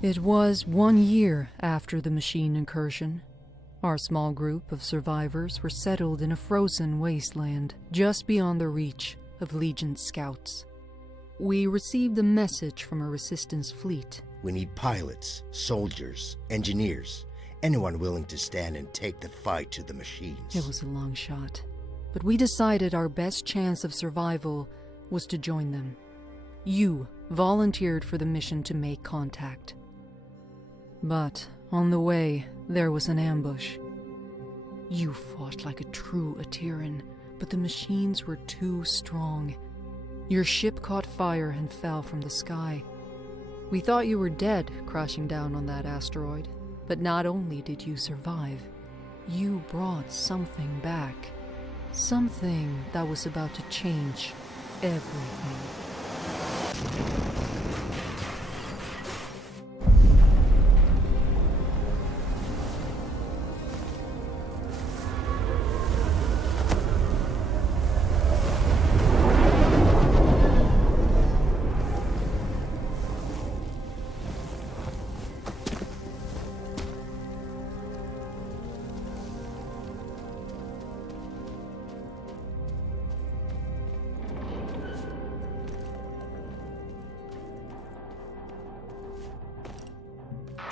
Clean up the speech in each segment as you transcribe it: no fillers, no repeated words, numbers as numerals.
It was 1 year after the machine incursion. Our small group of survivors were settled in a frozen wasteland just beyond the reach of Legion scouts. We received a message from a resistance fleet. We need pilots, soldiers, engineers, anyone willing to stand and take the fight to the machines. It was a long shot, but we decided our best chance of survival was to join them. You volunteered for the mission to make contact. But on the way, there was an ambush. You fought like a true Atiran, but the machines were too strong. Your ship caught fire and fell from the sky. We thought you were dead crashing down on that asteroid, but not only did you survive, you brought something back. Something that was about to change everything.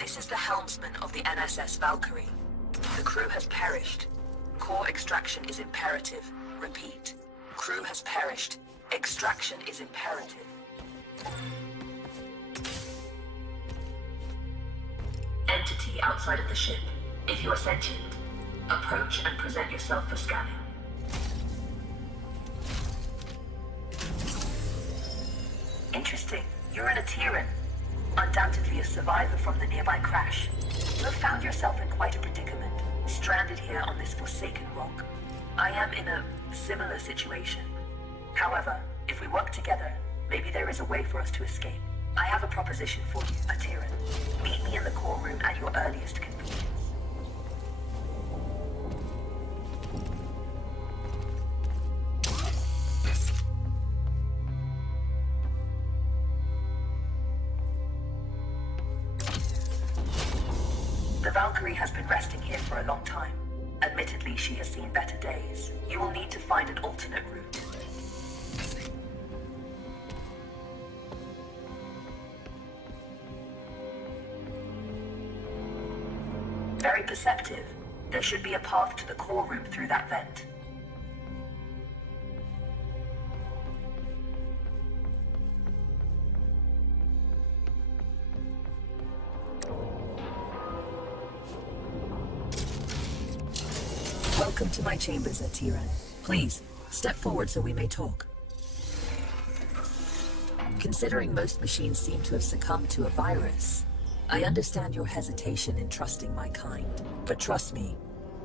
This is the helmsman of the NSS Valkyrie. The crew has perished. Core extraction is imperative. Repeat. Crew has perished. Extraction is imperative. Entity outside of the ship. If you are sentient, approach and present yourself for scanning. Interesting. You're an Atiran. Undoubtedly a survivor from the nearby crash. You have found yourself in quite a predicament, stranded here on this forsaken rock. I am in a similar situation. However, if we work together, maybe there is a way for us to escape. I have a proposition for you, Atiran. Meet me in the core room at your earliest convenience. The Valkyrie has been resting here for a long time. Admittedly, she has seen better days. You will need to find an alternate route. Very perceptive. There should be a path to the core room through that vent. Welcome to my chambers, Atiran. Please, step forward so we may talk. Considering most machines seem to have succumbed to a virus, I understand your hesitation in trusting my kind. But trust me,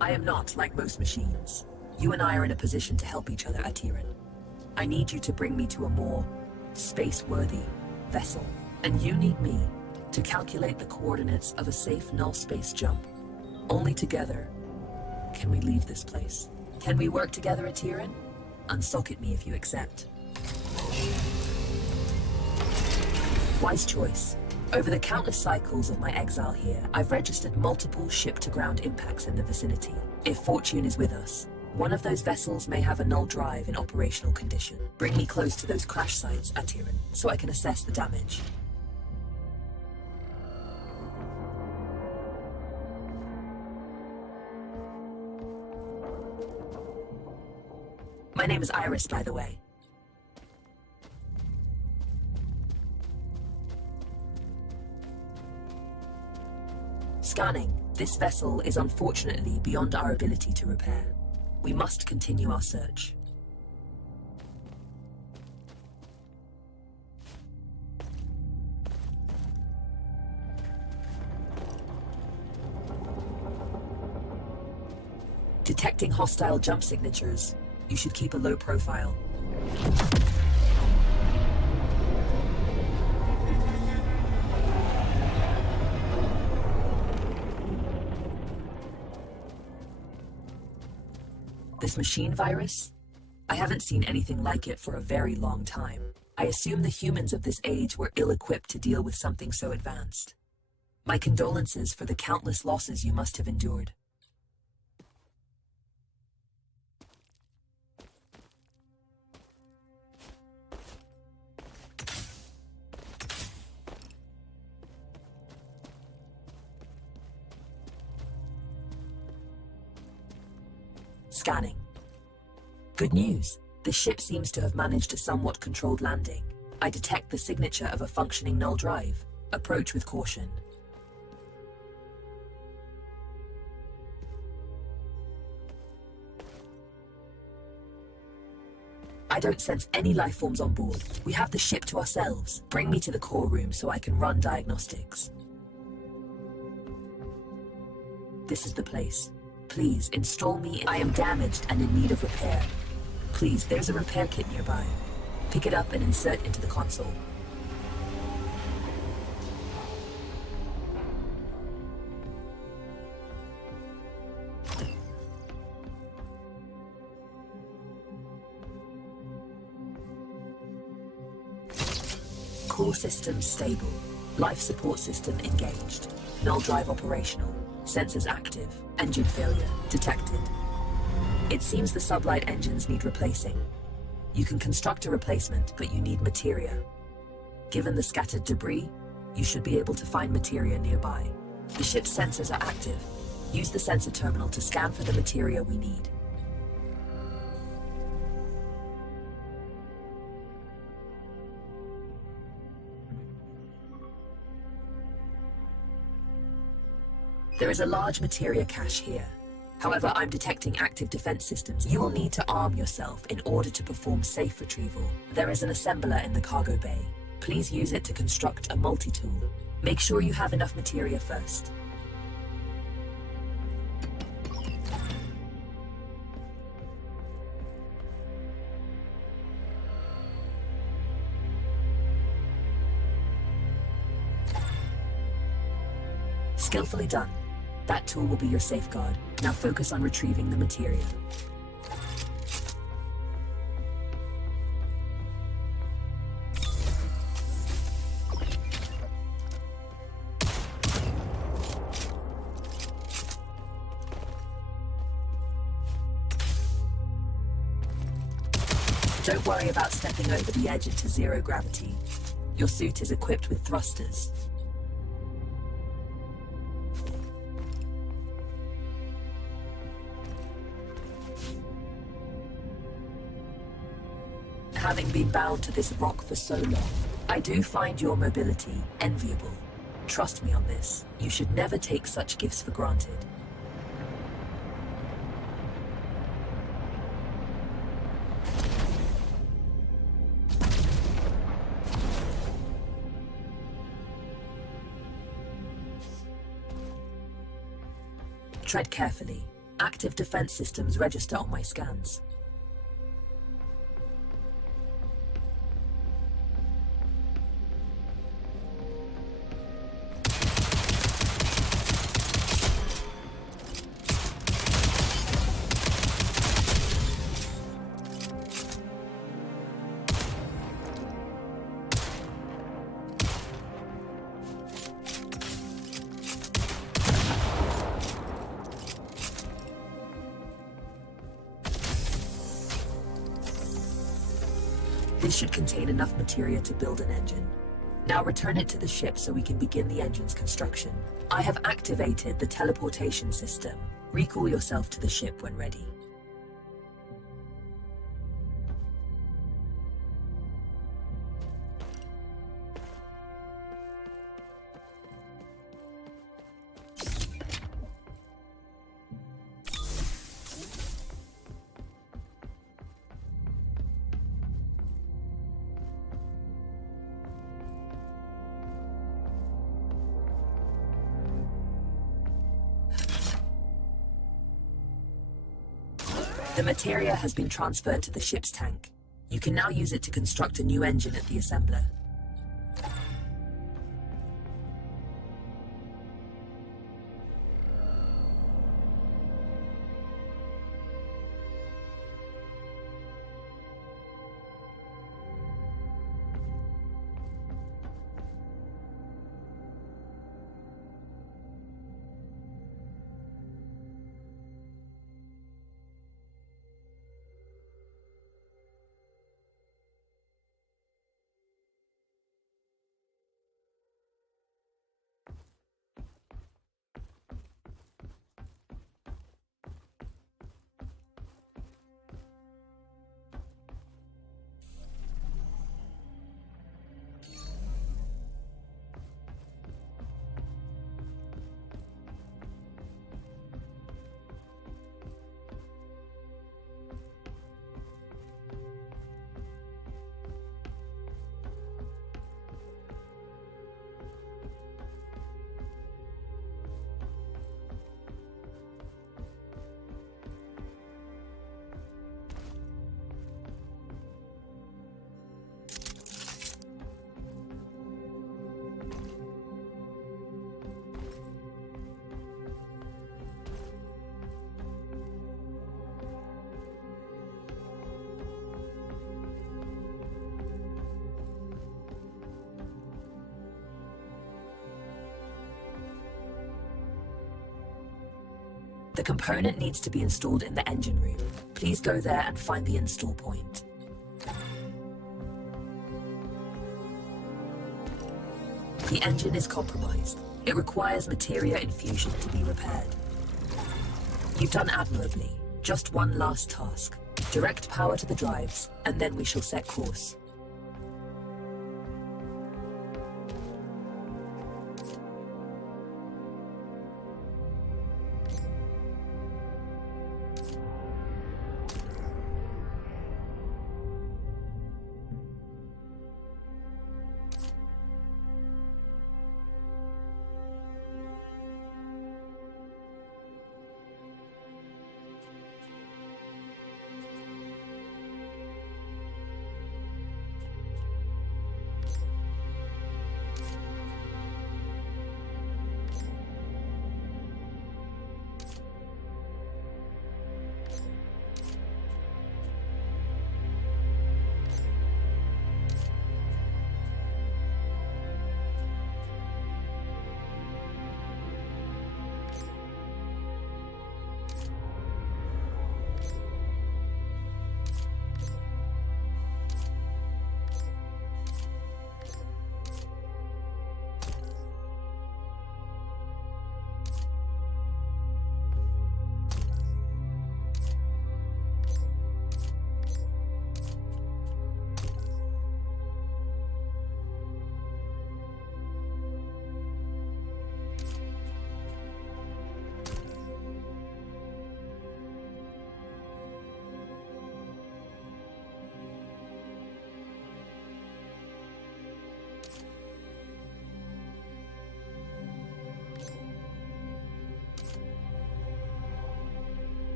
I am not like most machines. You and I are in a position to help each other, Atiran. I need you to bring me to a more space-worthy vessel, and you need me to calculate the coordinates of a safe null space jump. Only together can we leave this place. Can we work together, Atiran? Unsocket me if you accept. Wise choice. Over the countless cycles of my exile here, I've registered multiple ship-to-ground impacts in the vicinity. If fortune is with us, one of those vessels may have a null drive in operational condition. Bring me close to those crash sites, Atiran, so I can assess the damage. My name is Iris, by the way. Scanning. This vessel is unfortunately beyond our ability to repair. We must continue our search. Detecting hostile jump signatures. You should keep a low profile. This machine virus? I haven't seen anything like it for a very long time. I assume the humans of this age were ill-equipped to deal with something so advanced. My condolences for the countless losses you must have endured. Scanning. Good news. The ship seems to have managed a somewhat controlled landing. I detect the signature of a functioning null drive. Approach with caution. I don't sense any life forms on board. We have the ship to ourselves. Bring me to the core room so I can run diagnostics. This is the place. Please, install me. I am damaged and in need of repair. Please, there's a repair kit nearby. Pick it up and insert into the console. Core systems stable. Life support system engaged. Null drive operational. Sensors active. Engine failure detected. It seems the sublight engines need replacing. You can construct a replacement, but you need materia. Given the scattered debris, you should be able to find materia nearby. The ship's sensors are active. Use the sensor terminal to scan for the materia we need. There is a large materia cache here. However, I'm detecting active defense systems. You will need to arm yourself in order to perform safe retrieval. There is an assembler in the cargo bay. Please use it to construct a multi-tool. Make sure you have enough materia first. Skillfully done. That tool will be your safeguard. Now focus on retrieving the materia. Don't worry about stepping over the edge into zero gravity. Your suit is equipped with thrusters. Having been bound to this rock for so long, I do find your mobility enviable. Trust me on this. You should never take such gifts for granted. Tread carefully. Active defense systems register on my scans. This should contain enough materia to build an engine. Now return it to the ship so we can begin the engine's construction. I have activated the teleportation system. Recall yourself to the ship when ready. The materia has been transferred to the ship's tank. You can now use it to construct a new engine at the assembler. The component needs to be installed in the engine room. Please go there and find the install point. The engine is compromised. It requires materia infusion to be repaired. You've done admirably. Just one last task. Direct power to the drives, and then we shall set course.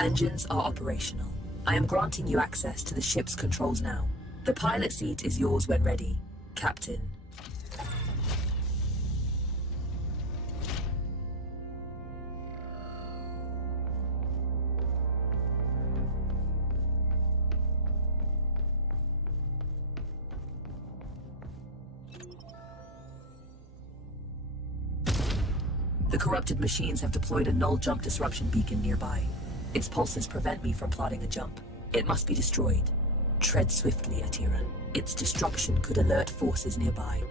Engines are operational. I am granting you access to the ship's controls now. The pilot seat is yours when ready, Captain. The corrupted machines have deployed a null jump disruption beacon nearby. Its pulses prevent me from plotting a jump. It must be destroyed. Tread swiftly, Atiran. Its destruction could alert forces nearby.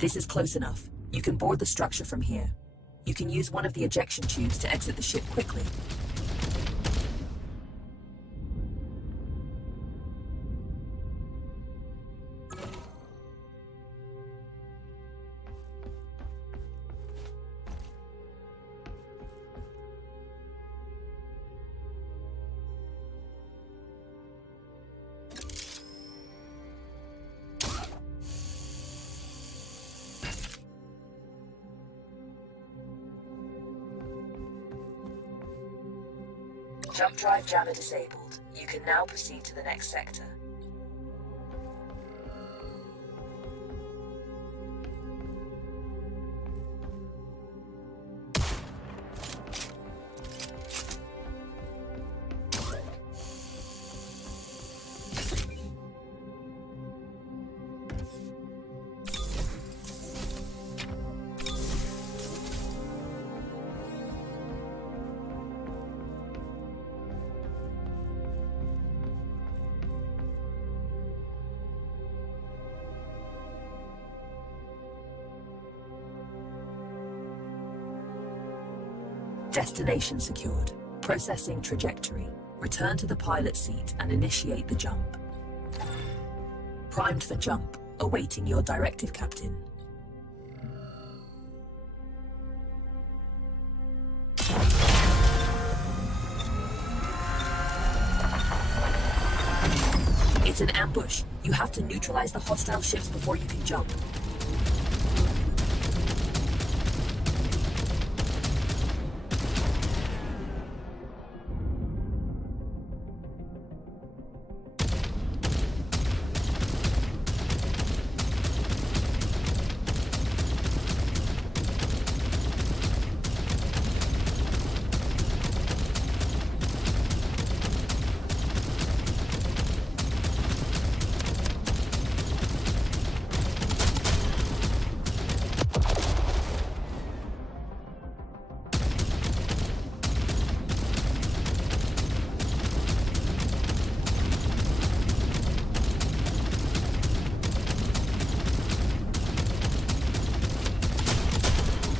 This is close enough. You can board the structure from here. You can use one of the ejection tubes to exit the ship quickly. Jump drive jammer disabled. You can now proceed to the next sector. Destination secured. Processing trajectory. Return to the pilot seat and initiate the jump. Primed for jump. Awaiting your directive, Captain. It's an ambush. You have to neutralize the hostile ships before you can jump.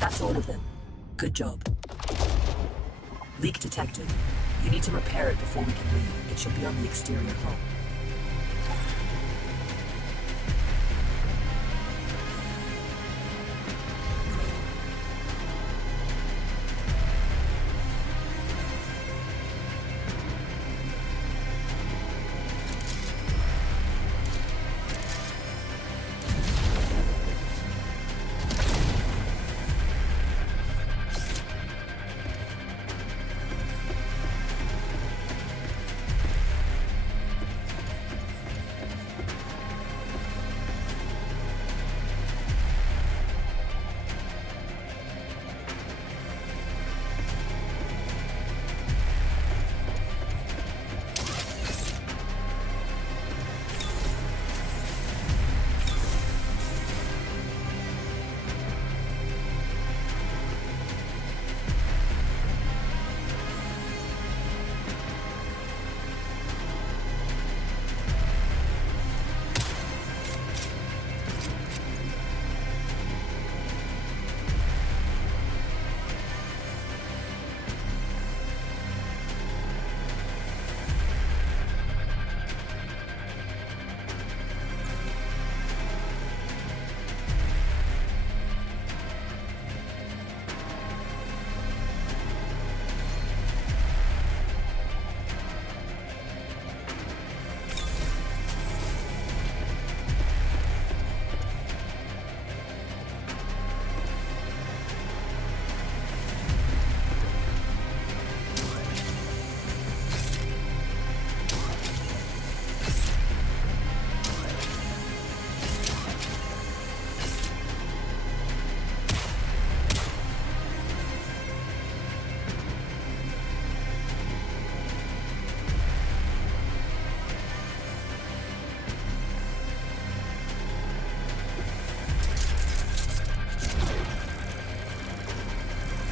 That's all of them. Good job. Leak detected. You need to repair it before we can leave. It should be on the exterior hull.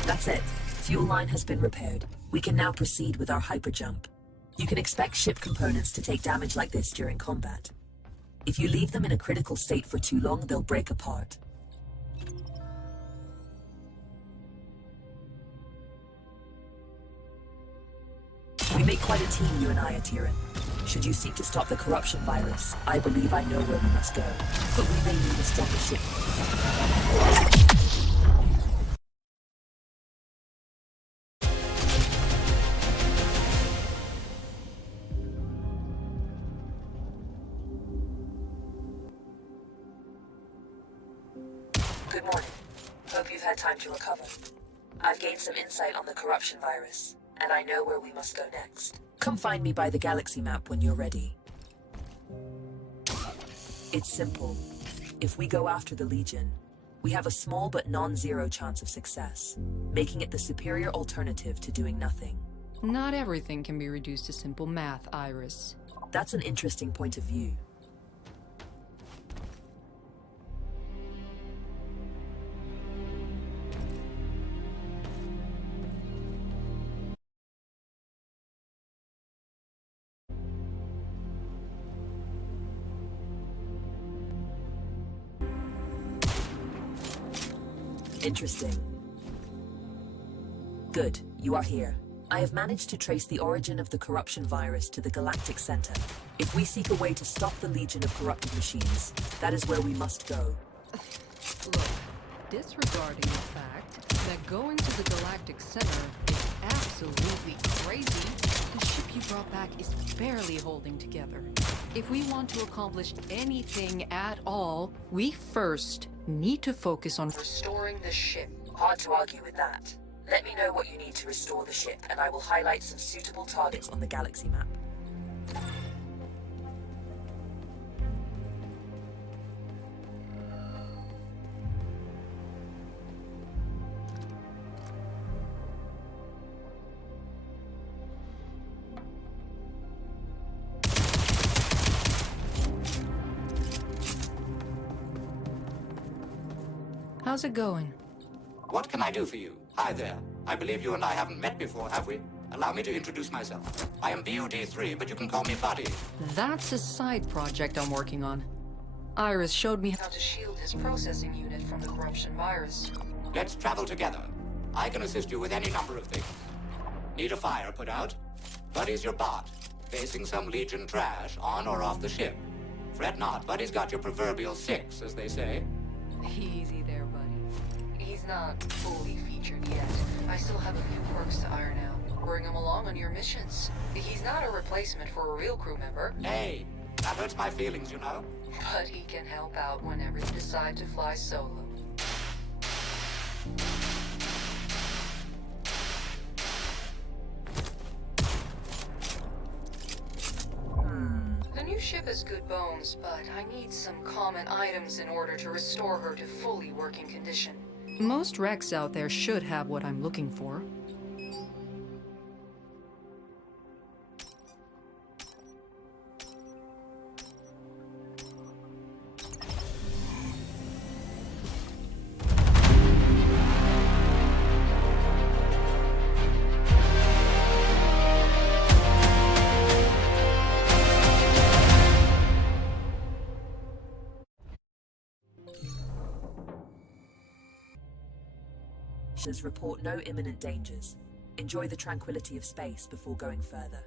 That's it. Fuel line has been repaired. We can now proceed with our hyperjump. You can expect ship components to take damage like this during combat. If you leave them in a critical state for too long, they'll break apart. We make quite a team, you and I, Atiran. Should you seek to stop the corruption virus, I believe I know where we must go. But we may need a stronger ship. Good morning. Hope you've had time to recover. I've gained some insight on the corruption virus, and I know where we must go next. Come find me by the galaxy map when you're ready. It's simple. If we go after the Legion, we have a small but non-zero chance of success, making it the superior alternative to doing nothing. Not everything can be reduced to simple math, Iris. That's an interesting point of view. Interesting. Good, you are here. I have managed to trace the origin of the corruption virus to the galactic center. If we seek a way to stop the legion of corrupted machines, that is where we must go. Look, disregarding the fact that going to the galactic center is absolutely crazy, the ship you brought back is barely holding together. If we want to accomplish anything at all, we first need to focus on restoring the ship. Hard to argue with that. Let me know what you need to restore the ship, and I will highlight some suitable targets on the galaxy map. How's it going? What can I do for you? Hi there. I believe you and I haven't met before, have we? Allow me to introduce myself. I am BOD3, but you can call me Buddy. That's a side project I'm working on. Iris showed me how to shield his processing unit from the corruption virus. Let's travel together. I can assist you with any number of things. Need a fire put out? Buddy's your bot, facing some Legion trash on or off the ship. Fret not, Buddy's got your proverbial 6, as they say. Easy there, buddy. He's not fully featured yet. I still have a few quirks to iron out. Bring him along on your missions. He's not a replacement for a real crew member. Hey, that hurts my feelings, you know. But he can help out whenever you decide to fly solo. The new ship has good bones, but I need some common items in order to restore her to fully working condition. Most wrecks out there should have what I'm looking for. Report no imminent dangers. Enjoy the tranquility of space before going further.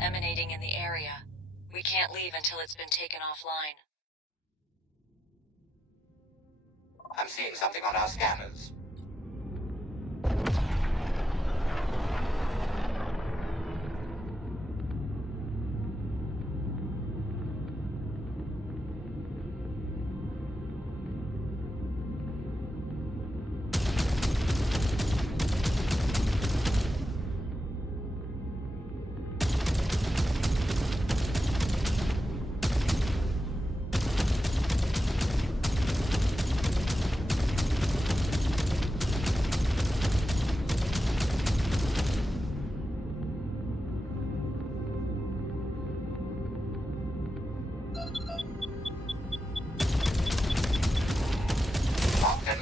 Emanating in the area. We can't leave until it's been taken offline. I'm seeing something on our scanners.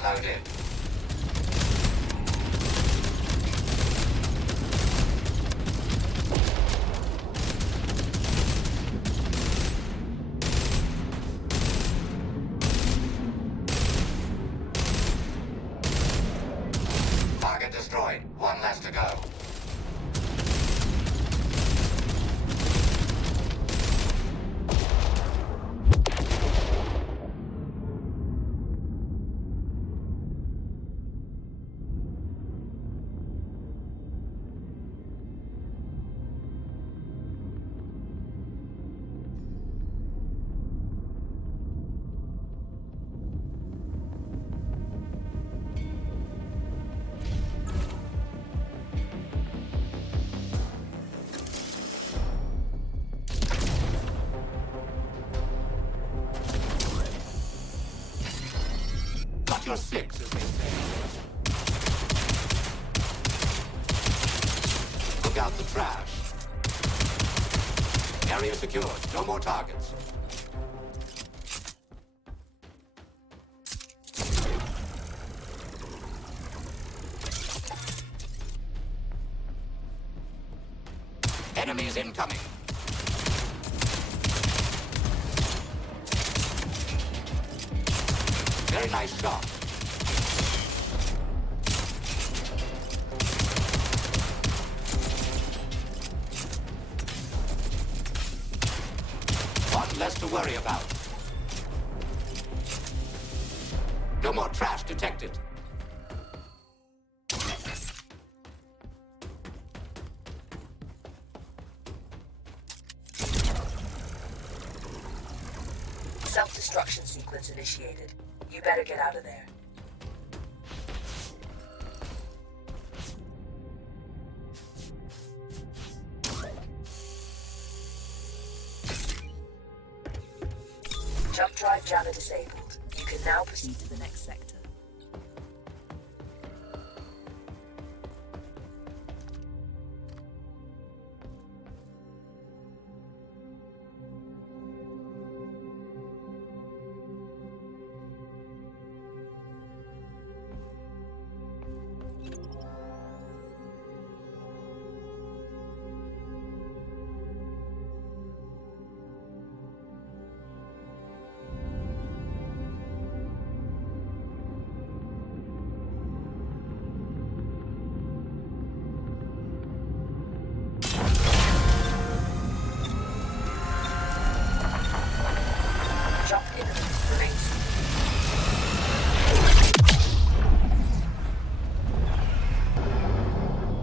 Loaded. Watch your six, as they say. Look out the trash. Area secured. No more targets. Enemies incoming. Very nice shot. One less to worry about. No more trash detected. Self-destruction sequence initiated. You better get out of there. Jump drive jammer disabled. You can now proceed to the next sector.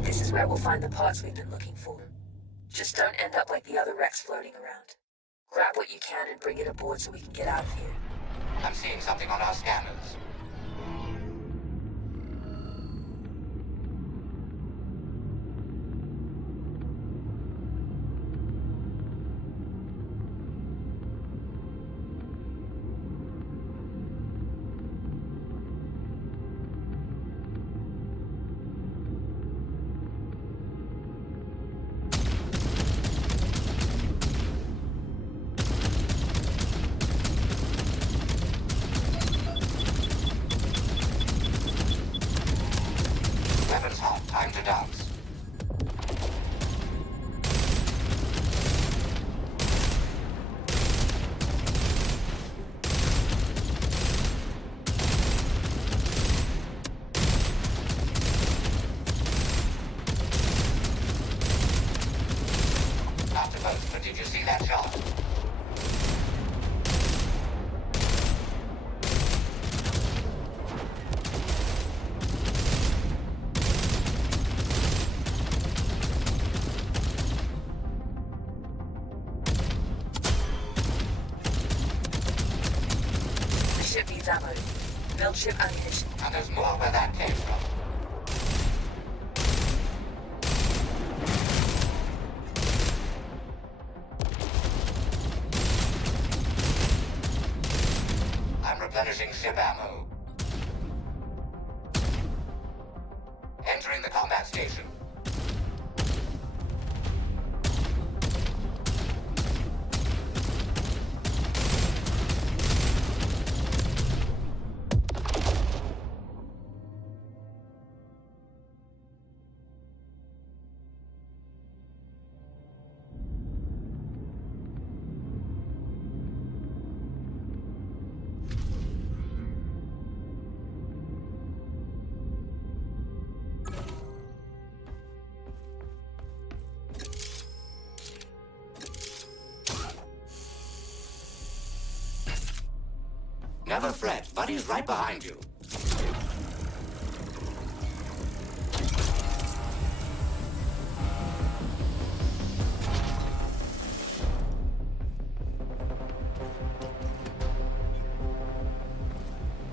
This is where we'll find the parts we've been looking for. Just don't end up like the other wrecks floating around. Grab what you can and bring it aboard so we can get out of here. I'm seeing something on our scanners. Weapons hot. Time to dance. Not to boast, but did you see that shot? The ship needs ammo. Build ship ammunition. And there's more where that came from. I'm replenishing ship ammo. Entering the combat station. Never fret, Buddy's right behind you.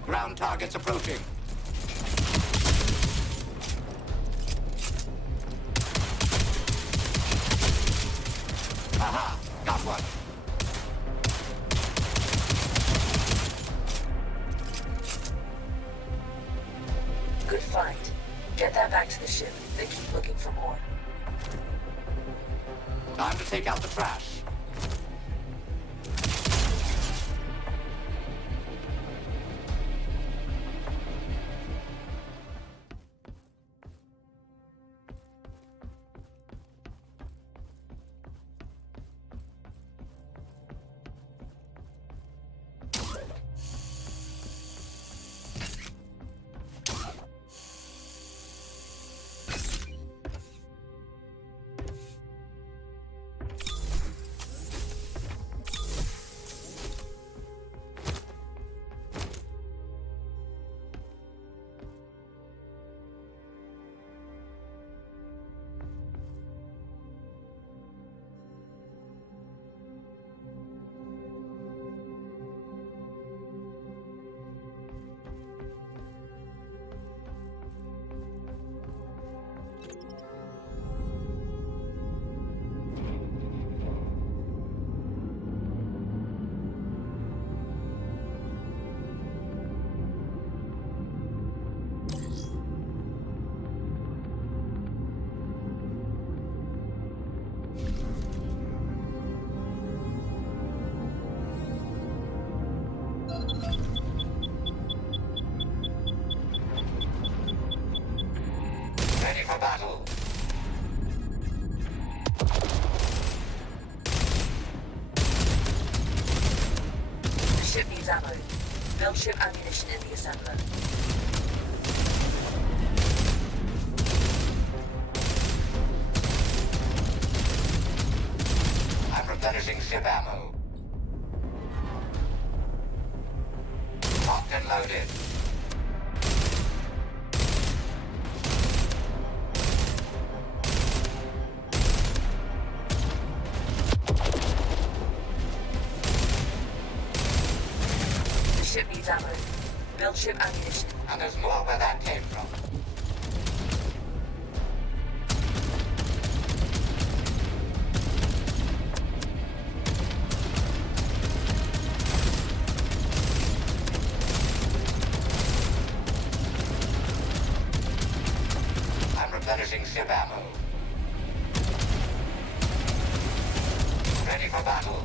Ground targets approaching. Aha! Got one. back to the ship, then keep looking for more. Time to take out the trash. Ready for battle. The ship needs ammo. Build ship ammunition in the assembler. I'm replenishing ship ammo. Locked and loaded. The ship needs ammo. Build ship ammunition. And there's more where that came from. I'm replenishing ship ammo. Ready for battle.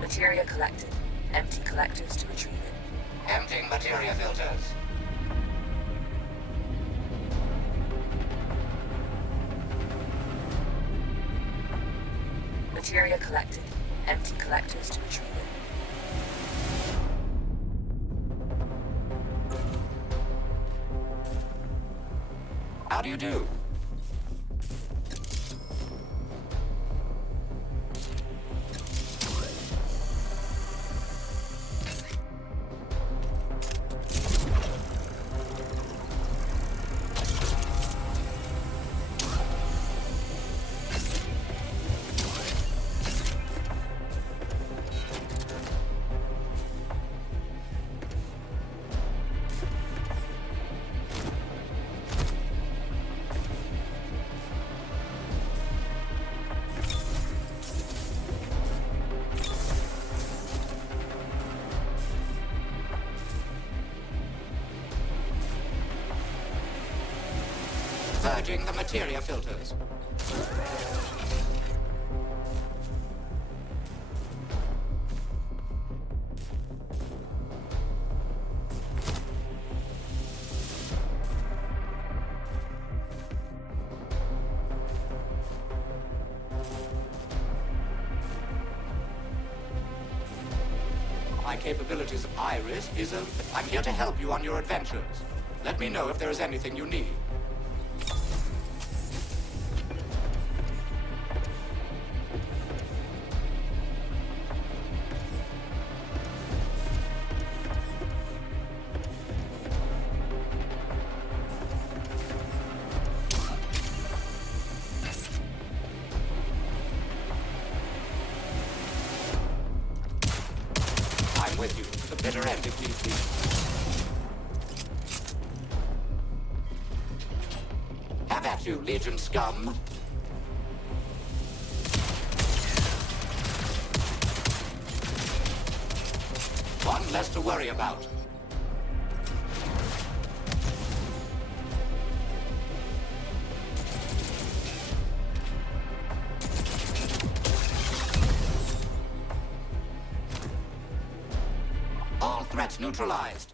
Materia collected. Empty collectors to retrieve it. Emptying materia filters. Materia collected. Empty collectors to retrieve it. How do you do? Purging the materia filters. My capabilities of Iris is a... I'm here to help you on your adventures. Let me know if there is anything you need. better end if need be. Have at you, Legion scum. One less to worry about. All threats neutralized.